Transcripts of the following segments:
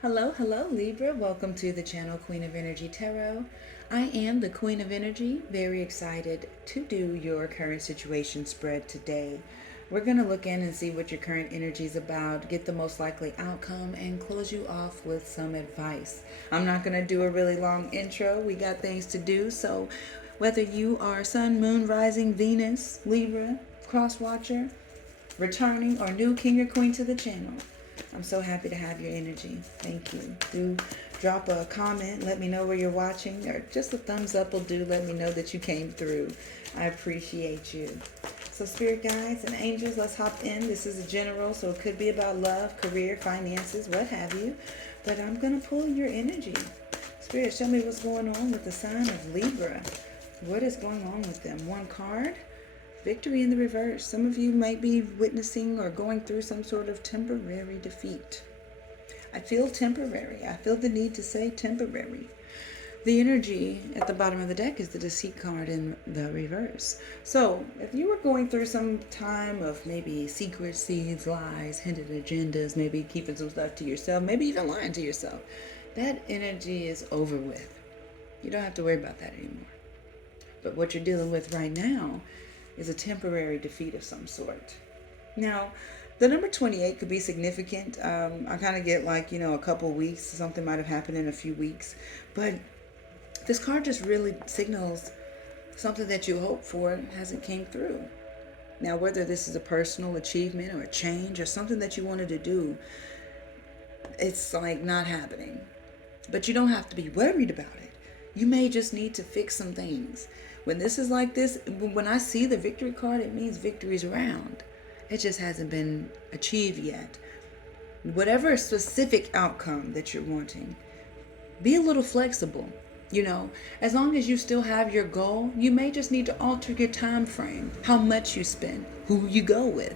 Hello, hello, Libra. Welcome to the channel Queen of Energy Tarot. I am the Queen of Energy. Very excited to do your current situation spread today. We're going to look in and see what your current energy is about, get the most likely outcome, and close you off with some advice. I'm not going to do a really long intro. We got things to do. So whether you are Sun, Moon, Rising, Venus, Libra, Cross Watcher, returning, or new king or queen to the channel, I'm so happy to have your energy. Thank you. Do drop a comment. Let me know where you're watching, or just a thumbs up will do. Let me know that you came through. I appreciate you. So spirit guides and angels, let's hop in. This is a general, so it could be about love, career, finances, what have you. But I'm going to pull your energy. Spirit, show me what's going on with the sign of Libra. What is going on with them? One card. Victory in the reverse. Some of you might be witnessing or going through some sort of temporary defeat. I feel temporary. I feel the need to say temporary. The energy at the bottom of the deck is the deceit card in the reverse. So if you were going through some time of maybe secret seeds, lies, hidden agendas, maybe keeping some stuff to yourself, maybe even lying to yourself, that energy is over with. You don't have to worry about that anymore. But what you're dealing with right now is a temporary defeat of some sort. Now, the number 28 could be significant. I kind of get like, a couple weeks. Something might have happened in a few weeks. But this card just really signals something that you hope for hasn't came through. Now, whether this is a personal achievement or a change or something that you wanted to do, it's like not happening. But you don't have to be worried about it. You may just need to fix some things. When this is like this, when I see the victory card, it means victory is around. It just hasn't been achieved yet. Whatever specific outcome that you're wanting, be a little flexible. As long as you still have your goal, you may just need to alter your time frame, how much you spend, who you go with,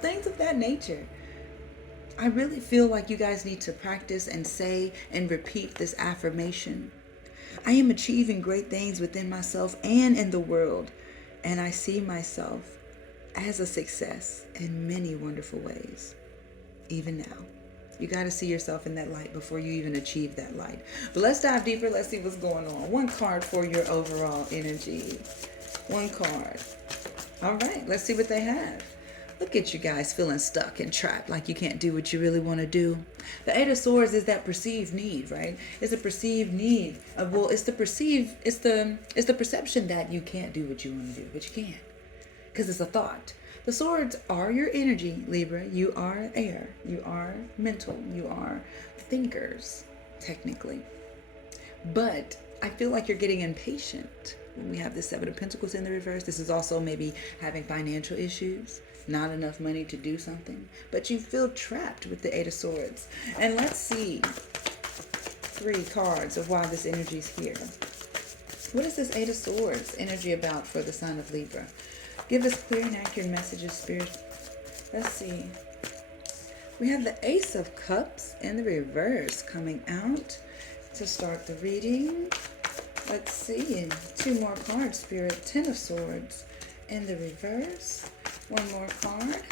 things of that nature. I really feel like you guys need to practice and say and repeat this affirmation. I am achieving great things within myself and in the world, and I see myself as a success in many wonderful ways, even now. You got to see yourself in that light before you even achieve that light. But let's dive deeper. Let's see what's going on. One card for your overall energy. One card. All right, let's see what they have. Look at you guys feeling stuck and trapped, like you can't do what you really want to do. The Eight of Swords is that perceived need, right? It's a perceived need. It's the perception that you can't do what you want to do, but you can, because it's a thought. The swords are your energy, Libra. You are air. You are mental. You are thinkers, technically. But I feel like you're getting impatient when we have the Seven of Pentacles in the reverse. This is also maybe having financial issues, not enough money to do something, but you feel trapped with the Eight of Swords. And let's see 3 cards of why this energy is here. What is this Eight of Swords energy about for the sign of Libra? Give us clear and accurate messages, Spirit. Let's see. We have the Ace of Cups in the reverse coming out to start the reading. Let's see. 2 more cards, Spirit. 10 of Swords in the reverse. 1 more card.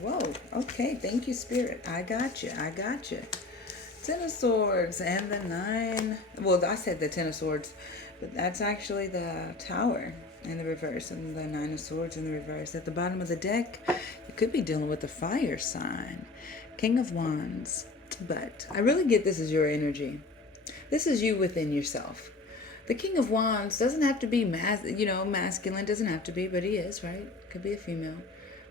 Whoa. Okay. Thank you, Spirit. I got you. 10 of Swords and the 9. Well, I said the 10 of Swords, but that's actually the Tower in the reverse and the 9 of Swords in the reverse. At the bottom of the deck, you could be dealing with a fire sign. King of Wands. But I really get this is your energy. This is you within yourself. The King of Wands doesn't have to be masculine, doesn't have to be, but he is, right? Could be a female.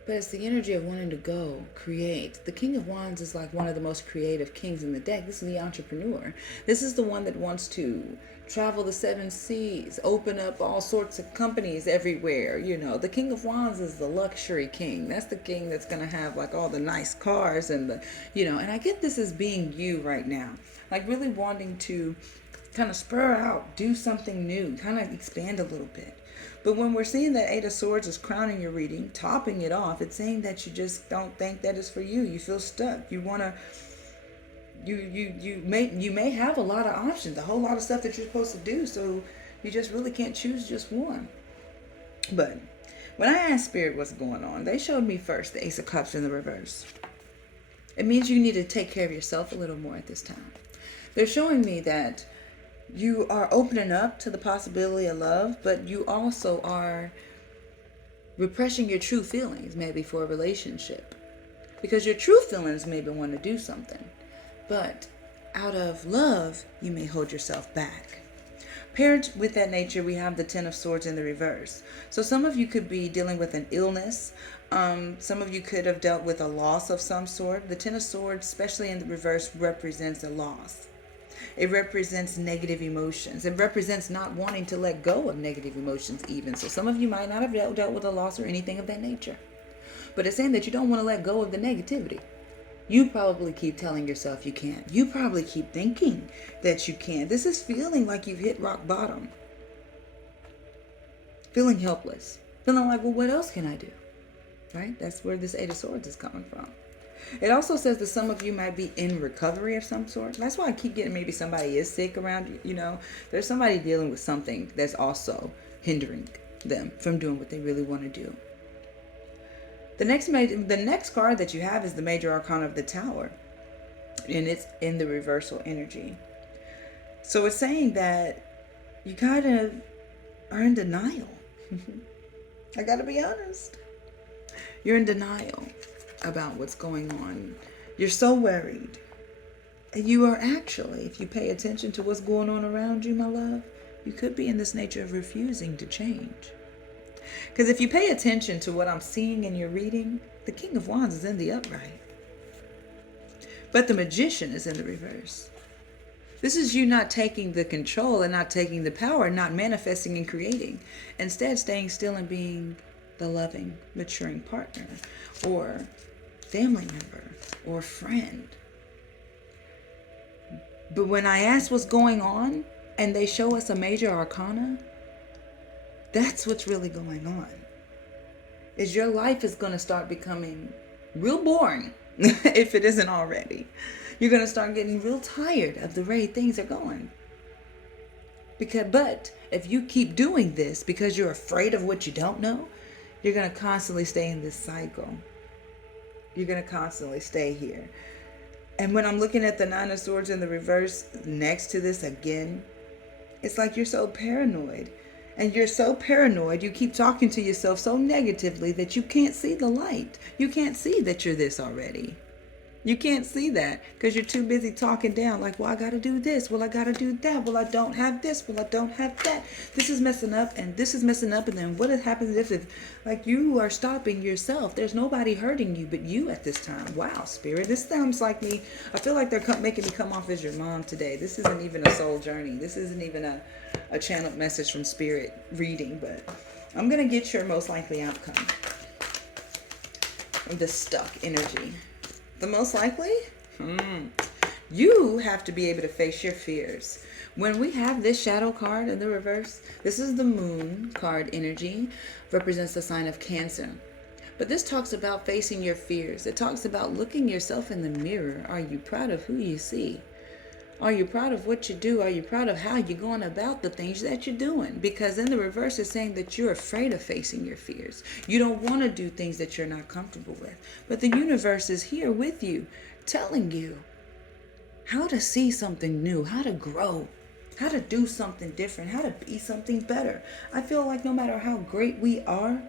But it's the energy of wanting to go, create. The King of Wands is like one of the most creative kings in the deck. This is the entrepreneur. This is the one that wants to travel the 7 seas, open up all sorts of companies everywhere. The King of Wands is the luxury king. That's the king that's going to have like all the nice cars and and I get this as being you right now. Like really wanting to kind of spur out, do something new, kind of expand a little bit. But when we're seeing that Eight of Swords is crowning your reading, topping it off, it's saying that you just don't think that is for you. You feel stuck. You want to, you may have a lot of options, a whole lot of stuff that you're supposed to do. So you just really can't choose just one. But when I asked Spirit what's going on, they showed me first the Ace of Cups in the reverse. It means you need to take care of yourself a little more at this time. They're showing me that you are opening up to the possibility of love, but you also are repressing your true feelings, maybe for a relationship. Because your true feelings maybe want to do something. But out of love, you may hold yourself back. Paired with that nature, we have the Ten of Swords in the reverse. So some of you could be dealing with an illness. Some of you could have dealt with a loss of some sort. The Ten of Swords, especially in the reverse, represents a loss. It represents negative emotions. It represents not wanting to let go of negative emotions even. So some of you might not have dealt with a loss or anything of that nature. But it's saying that you don't want to let go of the negativity. You probably keep telling yourself you can't. You probably keep thinking that you can't. This is feeling like you've hit rock bottom. Feeling helpless. Feeling like, well, what else can I do? Right? That's where this Eight of Swords is coming from. It also says that some of you might be in recovery of some sort. That's why I keep getting maybe somebody is sick around you. You know, there's somebody dealing with something that's also hindering them from doing what they really want to do. The next card that you have is the Major Arcana of the Tower. And it's in the reversal energy. So it's saying that you kind of are in denial. I got to be honest. You're in denial about what's going on. You're so worried. And you are actually, if you pay attention to what's going on around you, my love, you could be in this nature of refusing to change. Because if you pay attention to what I'm seeing in your reading, the King of Wands is in the upright. But the Magician is in the reverse. This is you not taking the control and not taking the power, not manifesting and creating. Instead, staying still and being the loving, maturing partner or family member or friend. But when I ask what's going on and they show us a Major Arcana, that's what's really going on. Is your life is going to start becoming real boring if it isn't already. You're going to start getting real tired of the way things are going. But if you keep doing this because you're afraid of what you don't know, you're going to constantly stay in this cycle. You're going to constantly stay here. And when I'm looking at the Nine of Swords in the reverse next to this again, it's like you're so paranoid. And you're so paranoid, you keep talking to yourself so negatively that you can't see the light. You can't see that you're this already. You can't see that because you're too busy talking down like, well, I got to do this. Well, I got to do that. Well, I don't have this. Well, I don't have that. This is messing up and this is messing up. And then what happens if like you are stopping yourself? There's nobody hurting you but you at this time. Wow, Spirit. This sounds like me. I feel like they're making me come off as your mom today. This isn't even a soul journey. This isn't even a channeled message from Spirit reading. But I'm going to get your most likely outcome of the stuck energy. The most likely? You have to be able to face your fears. When we have this shadow card in the reverse, this is the Moon card energy, represents the sign of Cancer. But this talks about facing your fears. It talks about looking yourself in the mirror. Are you proud of who you see? Are you proud of what you do? Are you proud of how you're going about the things that you're doing? Because in the reverse, it's saying that you're afraid of facing your fears. You don't want to do things that you're not comfortable with. But the universe is here with you, telling you how to see something new, how to grow, how to do something different, how to be something better. I feel like no matter how great we all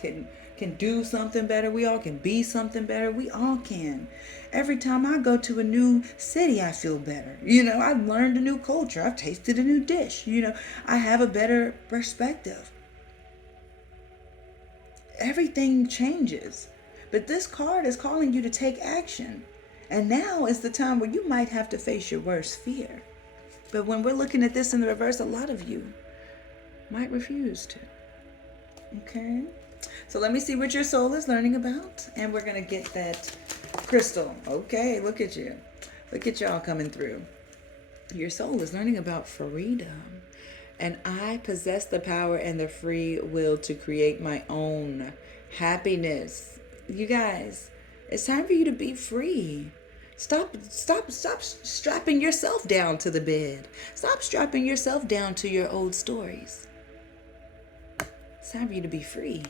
can do something better. We all can be something better. We all can. Every time I go to a new city, I feel better. You know, I've learned a new culture. I've tasted a new dish. You know, I have a better perspective. Everything changes. But this card is calling you to take action. And now is the time where you might have to face your worst fear. But when we're looking at this in the reverse, a lot of you might refuse to. Okay? So let me see what your soul is learning about. And we're going to get that crystal. Okay, look at you. Look at y'all coming through. Your soul is learning about freedom. And I possess the power and the free will to create my own happiness. You guys, it's time for you to be free. Stop strapping yourself down to the bed. Stop strapping yourself down to your old stories. It's time for you to be free.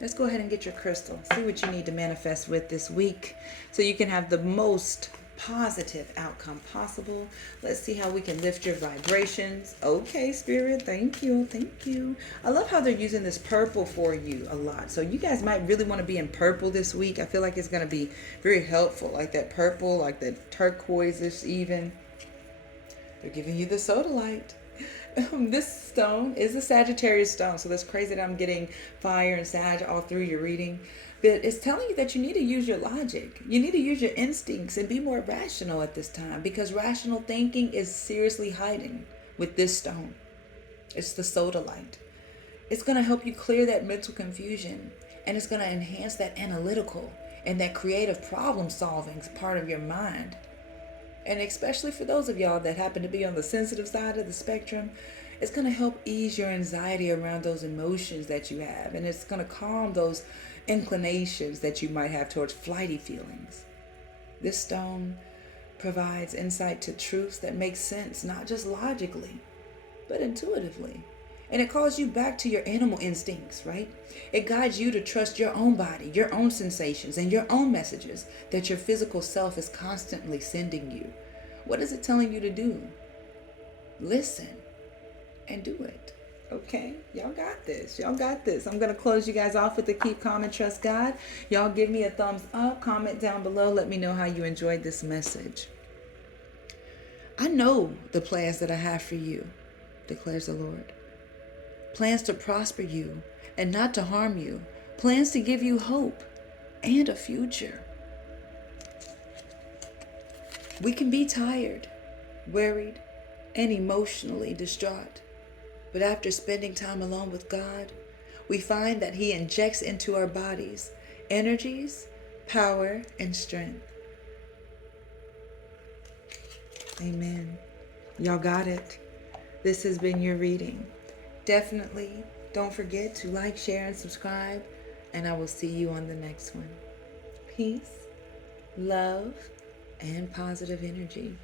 Let's go ahead and get your crystal. See what you need to manifest with this week so you can have the most positive outcome possible. Let's see how we can lift your vibrations. Okay, Spirit, thank you. Thank you. I love how they're using this purple for you a lot. So you guys might really want to be in purple this week. I feel like it's going to be very helpful. Like that purple, like that turquoise-ish even. They're giving you the sodalite. This stone is a Sagittarius stone, so that's crazy that I'm getting fire and Sag all through your reading. But it's telling you that you need to use your logic. You need to use your instincts and be more rational at this time, because rational thinking is seriously hiding with this stone. It's the sodalite. It's going to help you clear that mental confusion, and it's going to enhance that analytical and that creative problem solving part of your mind. And especially for those of y'all that happen to be on the sensitive side of the spectrum, it's going to help ease your anxiety around those emotions that you have. And it's going to calm those inclinations that you might have towards flighty feelings. This stone provides insight to truths that make sense, not just logically, but intuitively. And it calls you back to your animal instincts, right? It guides you to trust your own body, your own sensations, and your own messages that your physical self is constantly sending you. What is it telling you to do? Listen and do it. Okay? Y'all got this. Y'all got this. I'm going to close you guys off with the keep calm and trust God. Y'all give me a thumbs up, comment down below. Let me know how you enjoyed this message. I know the plans that I have for you, declares the Lord. Plans to prosper you and not to harm you. Plans to give you hope and a future. We can be tired, worried, and emotionally distraught. But after spending time alone with God, we find that He injects into our bodies energies, power, and strength. Amen. Y'all got it. This has been your reading. Definitely don't forget to like, share, and subscribe, and I will see you on the next one. Peace, love, and positive energy.